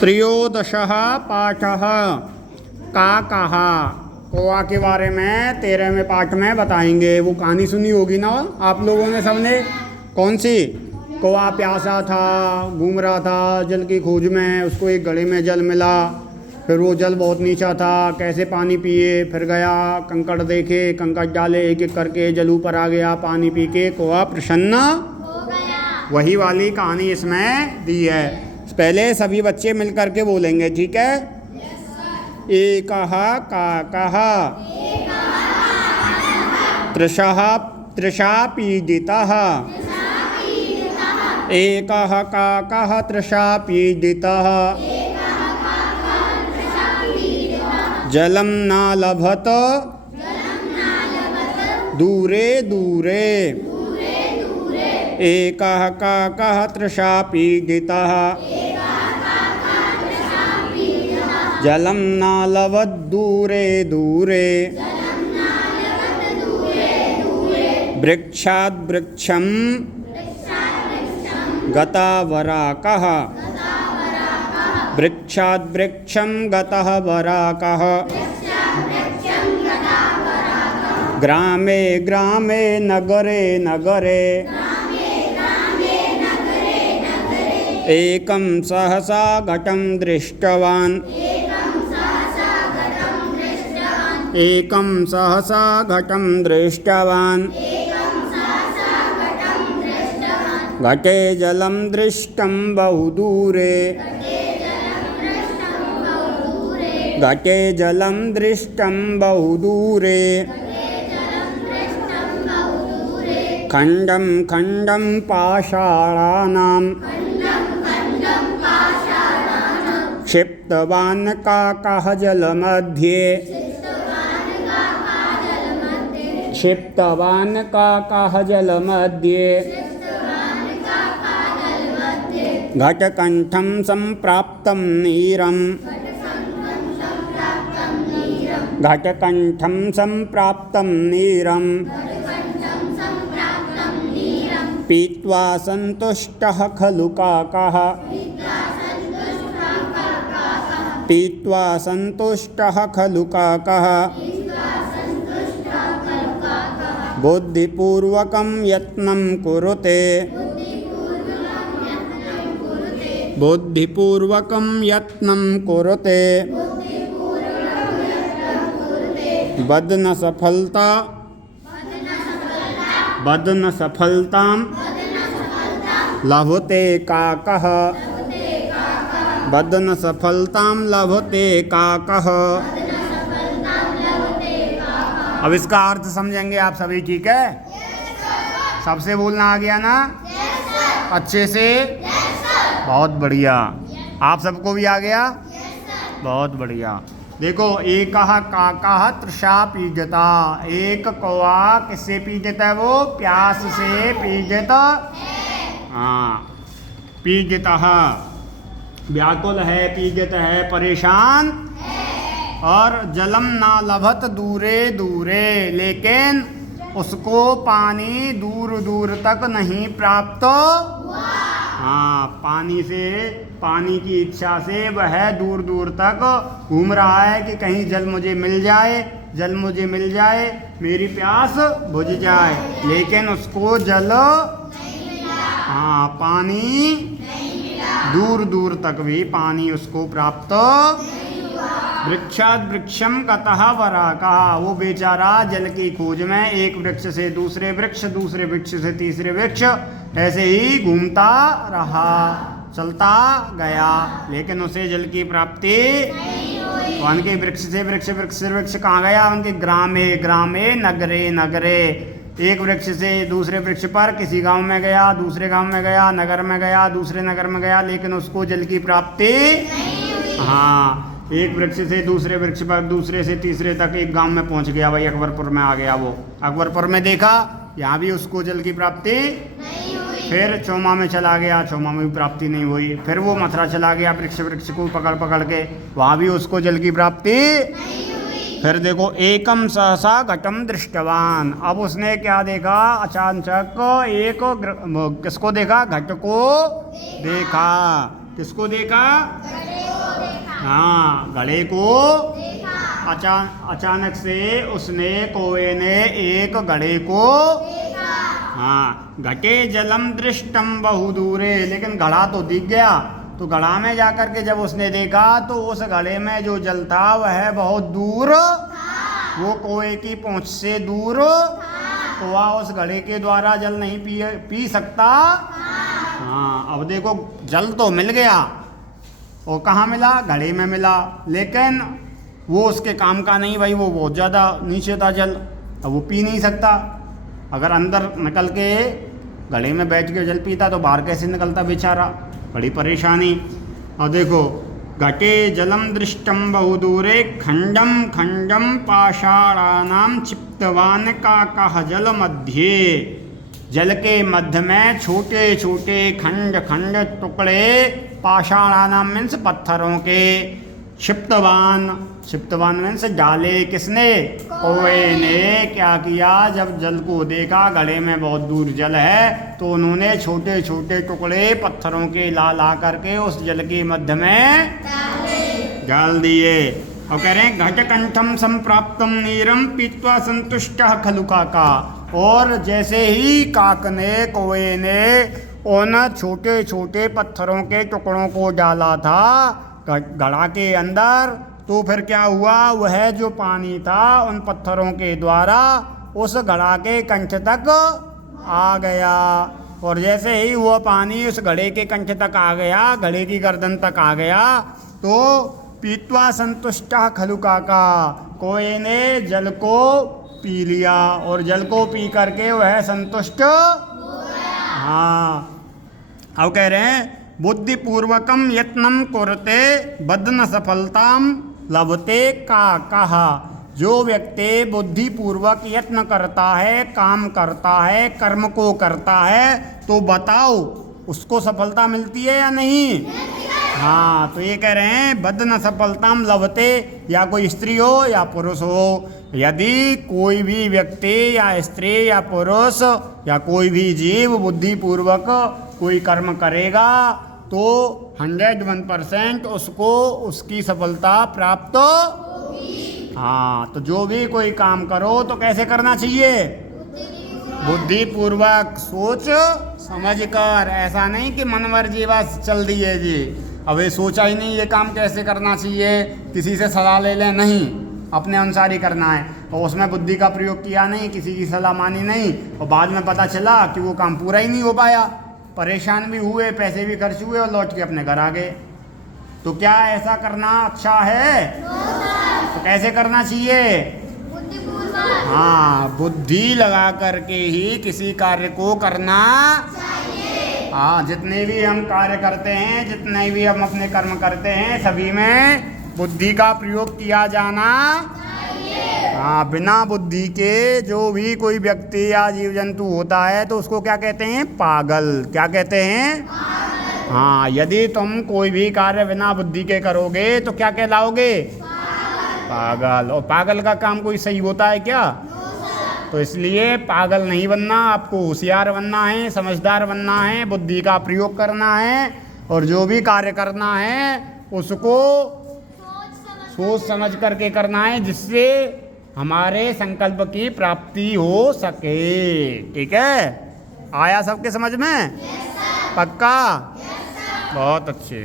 त्रयोदशः पाठः का कहा। कौआ के बारे में 13वें पाठ में बताएंगे। वो कहानी सुनी होगी ना आप लोगों ने सबने। कौन सी? कौआ प्यासा था, घूम रहा था जल की खोज में, उसको एक घड़े में जल मिला, फिर वो जल बहुत नीचा था, कैसे पानी पिए, फिर गया कंकड़ देखे, कंकड़ डाले, एक एक करके जल ऊपर आ गया, पानी पी के कौआ प्रसन्न हो गया। वही वाली कहानी इसमें दी है। पहले सभी बच्चे मिल करके बोलेंगे, ठीक है? एकः का कहा, तृषा पीडितः, एकः काकः तृषा पीडितः, जलं न लभत दूरे दूरे, एकः काकः तृषा पीडितः, जलं न लभत दूरे दूरे, वृक्षाद् वृक्षं गता वराकः, वृक्षाद् वृक्षं गतः वराकः, ग्रामे ग्रामे नगरे नगरे, एकं सहसा घटं दृष्टवान्, एकं सहसा घटं दृष्टवान्, घटे जलं दृष्टं बहुदूरे, घटे जलं दृष्टं बहुदूरे, खण्डं खण्डं पाषाणानां क्षिप्तवान् काकः जलमध्ये, क्षिप्तवान् काकः जलमध्ये, घटकण्ठं सम्प्राप्तं नीरं, घटकण्ठं सम्प्राप्तं नीरं, पीत्वा सन्तुष्टः खलु काकः, पीत्वा सन्तुष्टः खलु काकः, बुद्धिपूर्वकं यत्नं कुरुते, बुद्धिपूर्वकं यत्नं कुरुते, बद्न सफलता, बद्न सफलतां लभते काकः, बद्न सफलतां लभते काकः। अब इसका अर्थ समझेंगे आप सभी, ठीक है? सबसे बोलना आ गया ना? अच्छे से? बहुत बढ़िया। आप सबको भी आ गया? बहुत बढ़िया। देखो, एकः काकः तृषा पीड़िता, एक कौआ किससे पीड़ित है? वो प्यास से पीड़ित। हाँ, पीड़ितः व्याकुल है, पीड़ित है, परेशान है। और जलम ना लभत दूरे दूरे, लेकिन उसको पानी दूर दूर तक नहीं प्राप्त हुआ। हाँ, पानी की इच्छा से वह दूर दूर तक घूम रहा है कि कहीं जल मुझे मिल जाए, जल मुझे मिल जाए, मेरी प्यास बुझ जाए, लेकिन उसको जल नहीं मिला। हाँ, पानी नहीं मिला, दूर दूर तक भी पानी उसको प्राप्त नहीं हुआ। वृक्षाद् वृक्षं गतः वराकः, वो बेचारा जल की खोज में एक वृक्ष से दूसरे वृक्ष, दूसरे वृक्ष से तीसरे वृक्ष, ऐसे ही घूमता रहा, चलता गया, लेकिन उसे जल की प्राप्ति नहीं हुई। उनके वृक्ष से वृक्ष, वृक्ष से वृक्ष कहाँ गया? उनके ग्रामे ग्रामे नगरे नगरे, एक वृक्ष से दूसरे वृक्ष पर, किसी गांव में गया, दूसरे गांव में गया, नगर में गया, दूसरे नगर में गया, लेकिन उसको जल की प्राप्ति नहीं हुई। हाँ, एक वृक्ष से दूसरे वृक्ष पर, दूसरे से तीसरे तक, एक गांव में पहुंच गया, भाई अकबरपुर में आ गया। वो अकबरपुर में देखा, यहाँ भी उसको जल की प्राप्ति नहीं हुई। फिर चौमा में चला गया, चौमा में भी प्राप्ति नहीं हुई। फिर वो मथुरा चला गया, वृक्ष वृक्ष को पकड़ पकड़ के, वहाँ भी उसको जल की प्राप्ति नहीं हुई। फिर देखो, एकम सहसा घटम दृष्टवान, अब उसने क्या देखा? अचानक एक किसको देखा? घट को देखा। किसको देखा? हाँ, घड़े को अचानक से उसने कौवे ने एक घड़े को हाँ, घटे जलम दृष्टम बहु दूरे, लेकिन घड़ा तो दिख गया। तो घड़ा में जाकर के जब उसने देखा तो उस घड़े में जो जल था वह बहुत दूर, वो कौवे की पहुंच से दूर, कौवा उस घड़े के द्वारा जल नहीं पी सकता। हाँ, अब देखो जल तो मिल गया, और कहाँ मिला? घड़े में मिला, लेकिन वो उसके काम का नहीं भाई, वो बहुत ज़्यादा नीचे था जल, अब वो पी नहीं सकता। अगर अंदर निकल के घड़े में बैठ के जल पीता तो बाहर कैसे निकलता बेचारा, बड़ी परेशानी। और देखो, घटे जलम दृष्टम बहुदूरे खंडम खंडम पाषाणानाम चिप्तवान का जल मध्य, जल के मध्य में छोटे छोटे खंड खंड टुकड़े, पाषाणानाम मीन्स पत्थरों के, क्षिप्तवान मीन्स डाले किसने? कौवे ने। क्या किया? जब जल को देखा घड़े में बहुत दूर जल है, तो उन्होंने छोटे छोटे टुकड़े पत्थरों के ला करके उस जल के मध्य में डाल दिए। और कह रहे हैं घट कंठम संप्राप्तम नीरम पीत्वा संतुष्ट खलु काका। और जैसे ही काक ने, कौवे ने उन छोटे छोटे पत्थरों के टुकड़ों को डाला था घड़ा के अंदर, तो फिर क्या हुआ? वह जो पानी था उन पत्थरों के द्वारा उस घड़ा के कंठ तक आ गया। और जैसे ही वह पानी उस घड़े के कंठ तक आ गया, घड़े की गर्दन तक आ गया, तो पीत्वा संतुष्ट खलु काका, कौवे ने जल को पी लिया, और जल को पी करके वह संतुष्ट। हाँ, अब कह रहे हैं बुद्धिपूर्वकम यत्नम कुरते बदन सफलताम लभते का कहा। जो व्यक्ति बुद्धिपूर्वक यत्न करता है, काम करता है, कर्म को करता है, तो बताओ उसको सफलता मिलती है या नहीं? हाँ, तो ये कह रहे हैं बदन सफलताम लभते, या कोई स्त्री हो या पुरुष हो, यदि कोई भी व्यक्ति या स्त्री या पुरुष या कोई भी जीव बुद्धिपूर्वक कोई कर्म करेगा तो 101% उसको उसकी सफलता प्राप्त होगी। हाँ, तो जो भी कोई काम करो तो कैसे करना चाहिए? बुद्धिपूर्वक, सोच समझ कर, ऐसा नहीं कि मन मर्जी बस चल दिए जी, अब ये सोचा ही नहीं ये काम कैसे करना चाहिए, किसी से सलाह ले लें, नहीं, अपने अनुसार ही करना है। और उसमें बुद्धि का प्रयोग किया नहीं, किसी की सलाह मानी नहीं, और बाद में पता चला कि वो काम पूरा ही नहीं हो पाया, परेशान भी हुए, पैसे भी खर्च हुए, और लौट के अपने घर आ गए। तो क्या ऐसा करना अच्छा है? तो कैसे करना चाहिए? हाँ, बुद्धि लगा करके ही किसी कार्य को करना चाहिए। हाँ, जितने भी हम कार्य करते हैं, जितने भी हम अपने कर्म करते हैं, सभी में बुद्धि का प्रयोग किया जाना चाहिए। हाँ, बिना बुद्धि के जो भी कोई व्यक्ति या जीव जंतु होता है तो उसको क्या कहते हैं? पागल। क्या कहते हैं? हाँ, यदि तुम कोई भी कार्य बिना बुद्धि के करोगे तो क्या कहलाओगे? पागल। और पागल का काम कोई सही होता है क्या? तो इसलिए पागल नहीं बनना, आपको होशियार बनना है, समझदार बनना है, बुद्धि का प्रयोग करना है, और जो भी कार्य करना है उसको सोच समझ करके करना है, जिससे हमारे संकल्प की प्राप्ति हो सके। ठीक है? आया सबके समझ में? पक्का? बहुत अच्छे।